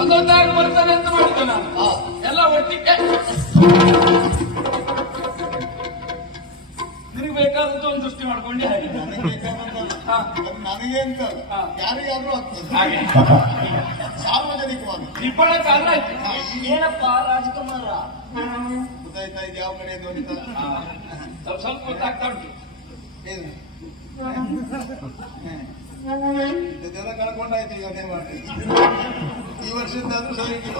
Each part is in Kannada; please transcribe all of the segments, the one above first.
ಒಂದೊಂದಾಗಿ ಬರ್ತಾನೆ ಅಂತ ಮಾಡಿದ್ದೆ ನಾನು. ಎಲ್ಲ ಒಟ್ಟಿಗೆ ನಿನಗೆ ಬೇಕಾದಂತ ಒಂದು ದೃಷ್ಟಿ ಮಾಡ್ಕೊಂಡೆ ಹಾಗೆ ನನಗೆ ಅಂತ ಯಾರಿಗಾದ್ರೂ ಆಗ್ತದೆ ಹಾಗೆ ಸಾರ್ವಜನಿಕವಾಗಿ ದೀಪಾವಳಿ ಕಾಲ ಆಯ್ತು. ಏನಪ್ಪ ರಾಜಕುಮಾರ, ಗೊತ್ತಾಯ್ತಾ ಇದು ಯಾವ ಕಡೆ ಅಂತ ಸ್ವಲ್ಪ ಸ್ವಲ್ಪ ಗೊತ್ತಾಗ್ತಾ ಉಂಟು. ಏನು ಇದೆಲ್ಲ ಕಳ್ಕೊಂಡಾಯ್ತು. ಈಗ ಅದೇ ಮಾಡಿ ಈ ವರ್ಷದ್ದಾದ್ರೂ ಸರಿ ಇಲ್ಲ.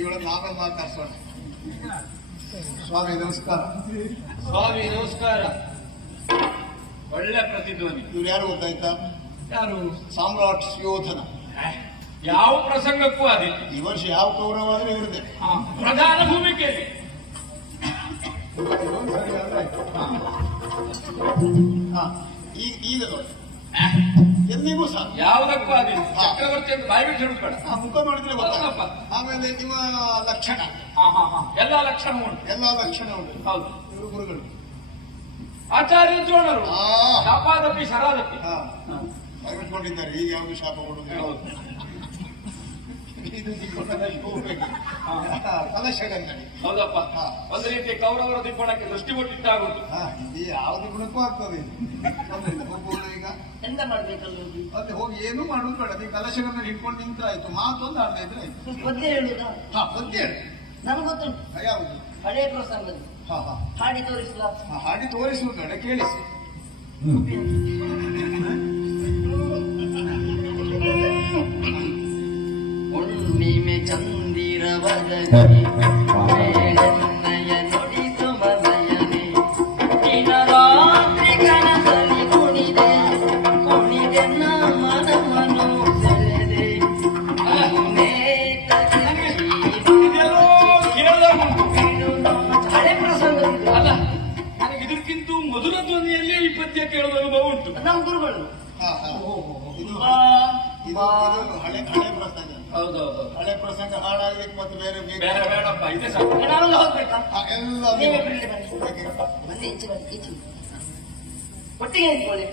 ಇವಳ ನಾವೇ ಮಾತಾಡ್ಸೋಣ. ಸ್ವಾಮಿ ನಮಸ್ಕಾರ. ಸ್ವಾಮಿ ನಮಸ್ಕಾರ. ಒಳ್ಳೆ ಪ್ರತಿಧ್ವನಿ. ಇವ್ರು ಯಾರು ಗೊತ್ತಾಯ್ತಾ? ಯಾರು? ಸಾಮ್ರಾಟ್ ಸುಯೋಧನ. ಯಾವ ಪ್ರಸಂಗಕ್ಕೂ ಅದೇ. ಈ ವರ್ಷ ಯಾವ ಕೌರವ ಆದ್ರೆ ಇವ್ರದೇ ಪ್ರಧಾನ ಭೂಮಿಕೆ. ಈಗ ನೋಡಿ ಎಂದಿಗೂ ಸಹ ಯಾವುದಕ್ಕೂ ಅದೇ. ಚಕ್ರವರ್ತಿ ಅಂತ ಬಾಯಿ ಬಿಟ್ಟು ಹೇಳಬೇಡ. ಮುಖ ನೋಡಿದ್ರೆ ಗೊತ್ತಾಗಪ್ಪ. ಆಮೇಲೆ ನಿಮ್ಮ ಲಕ್ಷಣ ಎಲ್ಲ ಲಕ್ಷಣ ಉಂಟು. ಎಲ್ಲ ಲಕ್ಷಣ ಉಂಟು. ಹೌದು. ಇವರು ಗುರುಗಳು ಆಚಾರ್ಯ ದ್ರೋಣರು. ಶಾಪಾದಪಿ ಶರಾದಪಿ ಬರೆದುಕೊಂಡಿದ್ದಾರೆ. ಈಗ ಯಾವುದು ಶಾಪ ಕೊಡುವುದು ಇದು ಕಲಶಗನ್ನಡಿ. ಹೌದಪ್ಪ. ಒಂದು ರೀತಿ ಕೌರವರ ದಿಬ್ಬಣಕ್ಕೆ ದೃಷ್ಟಿ ಕೊಟ್ಟಿದ್ದಾಗುದು. ಇದು ಯಾವ್ದು ಗುಣಕ್ಕೂ ಆಗ್ತದೆ. ಹೋಗ್ಬೋದು. ಈಗ ಎಂತ ಮಾಡ್ಬೇಕಲ್ಲ? ಮತ್ತೆ ಹೋಗಿ ಏನು ಮಾಡುದು ಬೇಡ. ನೀವು ಕಲಶಗನ್ನಡಿ ಹಿಡ್ಕೊಂಡು ನಿಂತಾಯ್ತು. ಮಾತೊಂದು ಆಡ್ತಾ ಇದ್ರೆ ಆಯ್ತು. ಪದ್ಯ ಹೇಳುದಾ? ಪದ್ಯ ಹೇಳಿ. ನನಗೆ ಗೊತ್ತುಂಟು. ಯಾವುದು? ಹಳೆಯ ಪ್ರಸಂಗದ ಹಾಡಿ ತೋರಿಸಲ. ಹಾಡಿ ತೋರಿಸುವುದು ಬೇಡ, ಕೇಳಿಸಿ. ಹುಣ್ಣಿಮೆ ಚಂದಿರವದನಿ ಮೇಲೆನ್ನಯ ನುಡಿ ಸುಮದಯನೆ ದಿನರಾತ್ರಿ ಕನಸಲಿ ಕುಣಿದೆ ಕುಣಿದೆನ್ನ ಮನಮನು ಸೆಳೆದೆ ಇದೆಲ್ಲೋ ಕೇಳಲಾಗುಂಟು. ಹಳೆ ಪ್ರಸಂಗ ಅಲ್ಲ, ನನಗೆ ಇದಕ್ಕಿಂತ ಮಧುರ ಧ್ವನಿಯಲ್ಲಿ ಈ ಪದ್ಯ ಕೇಳುವ ಅನುಭವ ಉಂಟು. ನಮ್ಮ ಗುರುಗಳು. ಇದು ಬಾ ಹಳೆ ಪ್ರಸಂಗ. ಹೌದೌದು. ಹಳೆ ಪ್ರಸಂಗ ಹಾಳಾಗ್ಲಿಕ್ಕೆ ಮತ್ತೆ ಬೇರೆ ಬೇರೆ ಬೇಡಪ್ಪ, ಇದೆ ಸಾಕು. ನಾವೆಲ್ಲ ಹೋಗ್ಬೇಕಾ? ಎಲ್ಲ ನೀವೇ ಬಿಡಿ ಬನ್ನಿ. ಬನ್ನಿ ಈಚೆ ಬನ್ನಿ, ಈಚೆ ಒಟ್ಟಿಗೆ ನಿಂತ್ಕೊಳ್ಳಿ.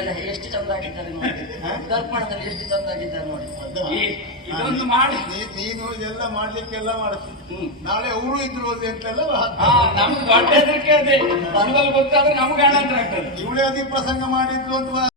ಎಲ್ಲ ಎಷ್ಟು ಚಂದ ಆಗಿದ್ದಾರೆ ನೋಡಿ. ದರ್ಪಣದಲ್ಲಿ ಎಷ್ಟು ಚಂದ ಆಗಿದ್ದಾರೆ ನೋಡಿ. ಇದೊಂದು ಮಾಡಿ ನೀನು ಇದೆಲ್ಲ ಮಾಡ್ಲಿಕ್ಕೆಲ್ಲ ಮಾಡ್ತೀನಿ. ನಾಳೆ ಅವರು ಇದ್ರು ಅಂತೆಲ್ಲ ನಮ್ಗೆ ದೊಡ್ಡ ಹೆದರಿಕೆ ಅದೇ. ನಮ್ಗಲ್ಲಿ ಗೊತ್ತಾದ್ರೆ ನಮ್ಗೆ ಆನಂತರ ಆಗ್ತದೆ. ಇವಳೇ ಅದಿ ಪ್ರಸಂಗ ಮಾಡಿದ್ರು ಅಂತ